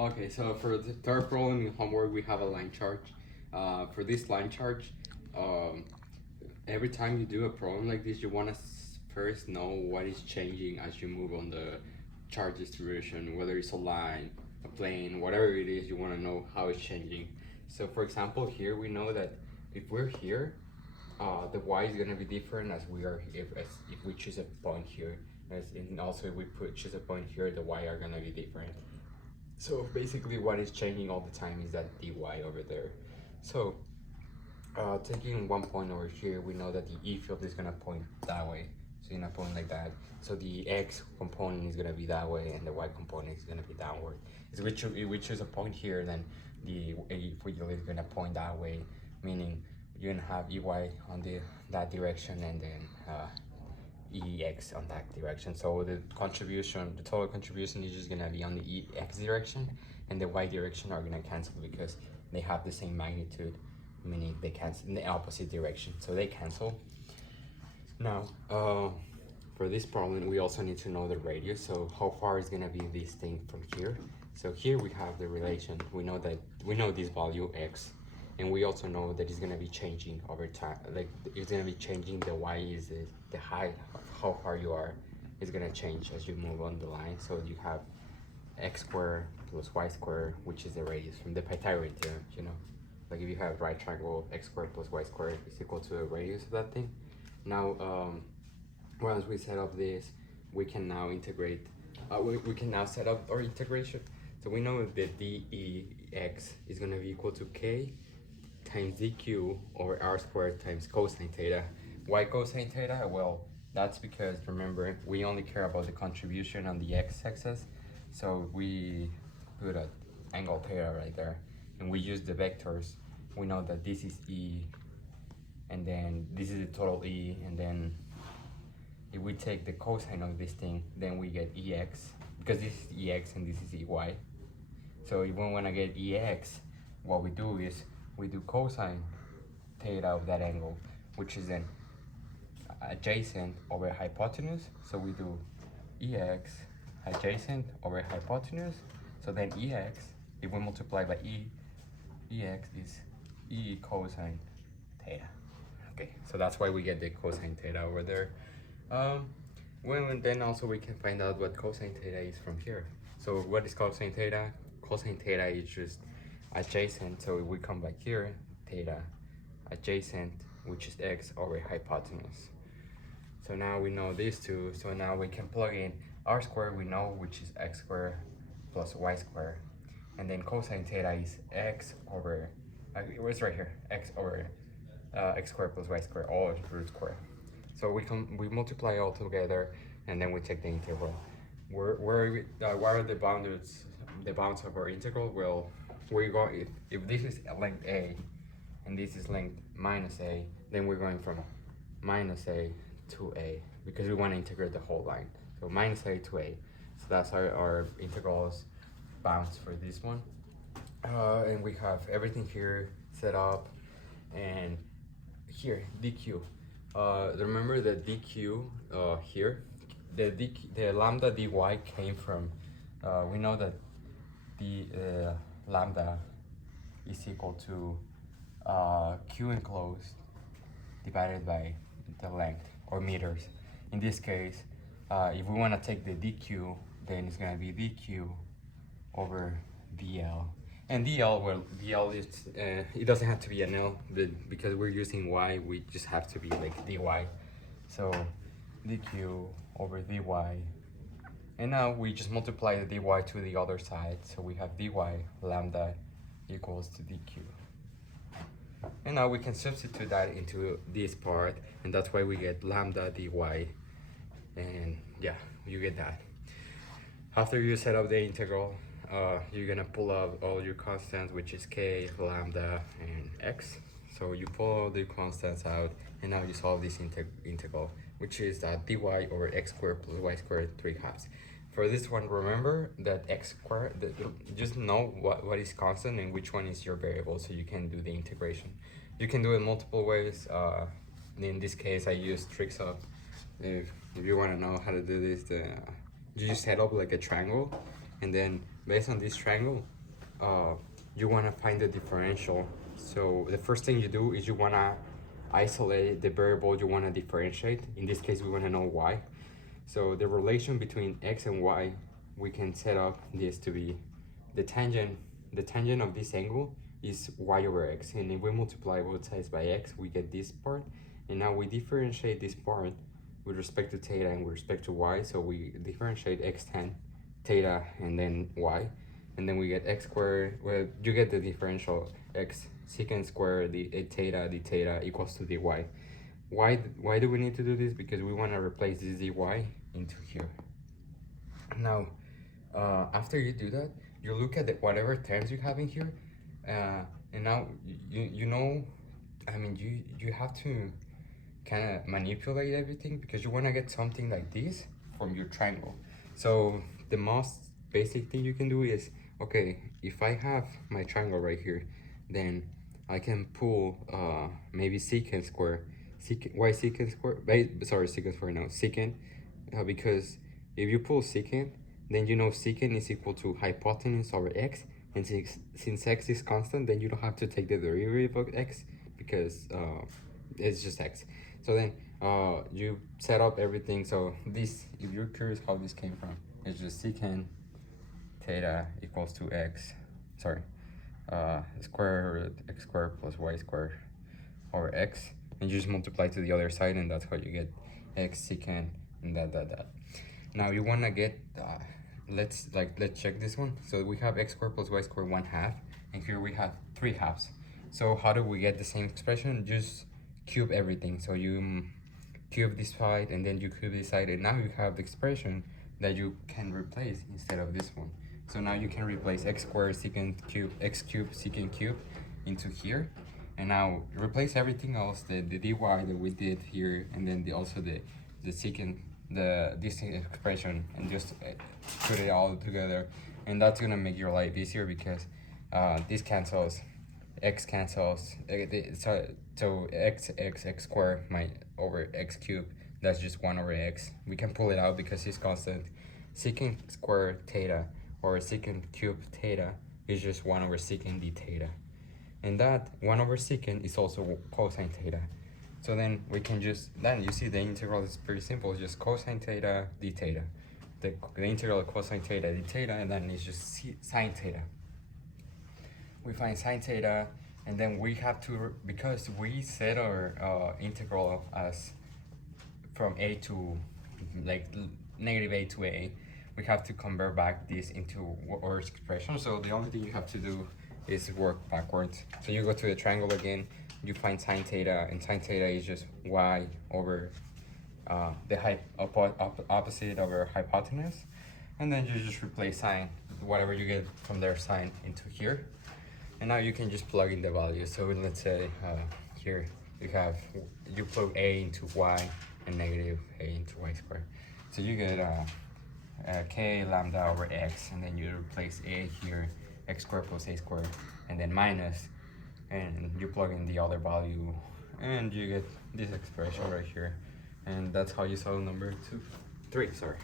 Okay, so for the third problem in homework, we have a line chart. For this line chart, um, every time you do a problem like this, you want to first know what is changing as you move on the chart distribution, whether it's a line, a plane, whatever it is, you want to know how it's changing. So for example, here we know that if we're here, the y is gonna be different as we are if we choose a point here, and also if we choose a point here, the y are gonna be different. So basically, what is changing all the time is that dy over there. So taking one point over here, we know that the E field is gonna point that way. So it's gonna point like that. So the X component is gonna be that way, and the Y component is gonna be downward. If we choose a point here, then the A field is gonna point that way, meaning you're gonna have EY on that direction, and then EX on that direction. So the total contribution is just gonna be on the EX direction, and the Y direction are gonna cancel because they have the same magnitude, meaning they cancel in the opposite direction, so they cancel. Now, for this problem, we also need to know the radius. So how far is gonna be this thing from here? So here we have the relation. We know this value x, and we also know that it's gonna be changing over time. Like it's gonna be changing. The y is the height, how far you are, is gonna change as you move on the line. So you have x squared plus y squared, which is the radius from the Pythagorean theorem. You know, like if you have right triangle, x squared plus y squared is equal to the radius of that thing. Now, once we set up this, we can now integrate. We can now set up our integration. So we know that dEx is going to be equal to k times dq over r squared times cosine theta. Why cosine theta? Well, that's because, remember, we only care about the contribution on the x-axis. So we put an angle theta right there, and we use the vectors. We know that this is E, and then this is the total E, and then if we take the cosine of this thing, then we get EX, because this is EX and this is EY. So if we want to get EX, what we do is we do cosine theta of that angle, which is then adjacent over hypotenuse. So we do EX adjacent over hypotenuse. So then EX, if we multiply by EX is E cosine theta. Okay, so that's why we get the cosine theta over there. Then also we can find out what cosine theta is from here. So what is cosine theta? Cosine theta is just adjacent. So if we come back here, theta adjacent, which is x over hypotenuse. So now we know these two. So now we can plug in r squared, we know, which is x squared plus y squared. And then cosine theta is x over, it's right here, x over x squared plus y squared, all root square. So we multiply all together, and then we take the integral. What are the bounds of our integral? Well, if this is length a, and this is length minus a, then we're going from minus a to a, because we want to integrate the whole line. So minus a to a. So that's our integrals bounds for this one. And we have everything here set up, and here dq. Remember that dq here, the lambda dy came from, we know that the lambda is equal to q enclosed divided by the length, or meters. In this case, if we want to take the dq, then it's going to be dq over dl. And dl, well, dl is, it doesn't have to be an L, but because we're using y, we just have to be like dy. So dq over dy. And now we just multiply the dy to the other side. So we have dy lambda equals to dq. And now we can substitute that into this part, and that's why we get lambda dy. And yeah, you get that. After you set up the integral, you're gonna pull out all your constants, which is k, lambda, and x. So you pull all the constants out, and now you solve this integral, which is dy over x squared plus y squared 3/2. For this one, remember that x squared, just know what is constant and which one is your variable, so you can do the integration. You can do it multiple ways. In this case, I use Trixo. If you want to know how to do this, you just set up like a triangle, and then based on this triangle, you want to find the differential. So the first thing you do is you want to isolate the variable you want to differentiate. In this case, we want to know y. So the relation between x and y, we can set up this to be the tangent of this angle is y over x. And if we multiply both sides by x, we get this part. And now we differentiate this part with respect to theta and with respect to y. So we differentiate x tan theta and then y. And then we get x squared. Well, you get the differential x secant squared the theta d theta equals to dy. Why do we need to do this? Because we want to replace this dy into here. Now, after you do that, you look at whatever terms you have in here, and now you know, I mean, you have to kind of manipulate everything because you want to get something like this from your triangle. So the most basic thing you can do is, okay, if I have my triangle right here, then I can pull maybe secant square, why secant square? Sorry, secant square, no, secant, because if you pull secant, then you know secant is equal to hypotenuse over x, and since x is constant, then you don't have to take the derivative of x because it's just x. So then you set up everything. So this, if you're curious how this came from, it's just secant theta equals to x, sorry, square root x squared plus y squared over x, and you just multiply to the other side, and that's how you get x secant and that. Now you want to get let's check this one. So we have x squared plus y squared 1/2, and here we have 3/2. So how do we get the same expression? Just cube everything. So you cube this side and then you cube this side, and now you have the expression that you can replace instead of this one. So now you can replace x squared secant cube, x cube secant cube into here, and now replace everything else, the dy that we did here, and then also the secant, this expression, and just put it all together, and that's gonna make your life easier because this cancels, x cancels, so x squared over x cubed, that's just 1 over x. We can pull it out because it's constant. Secant squared theta or secant cube theta is just 1 over secant d theta, and that 1 over secant is also cosine theta. So then we can just, then you see the integral is pretty simple, it's just cosine theta d theta, the integral of cosine theta d theta, and then it's just sine theta. We find sine theta, and then we have to, because we set our integral as from a to like negative a to a, we have to convert back this into our expression. So the only thing you have to do is work backwards. So you go to the triangle again, you find sine theta, and sine theta is just y over the opposite over hypotenuse, and then you just replace sine, whatever you get from there, sine, into here, and now you can just plug in the value. So let's say here you plug a into y and negative a into y squared, so you get k lambda over x, and then you replace a here, x squared plus a squared, and then minus, and you plug in the other value, and you get this expression right here, and that's how you solve number 3. Sorry.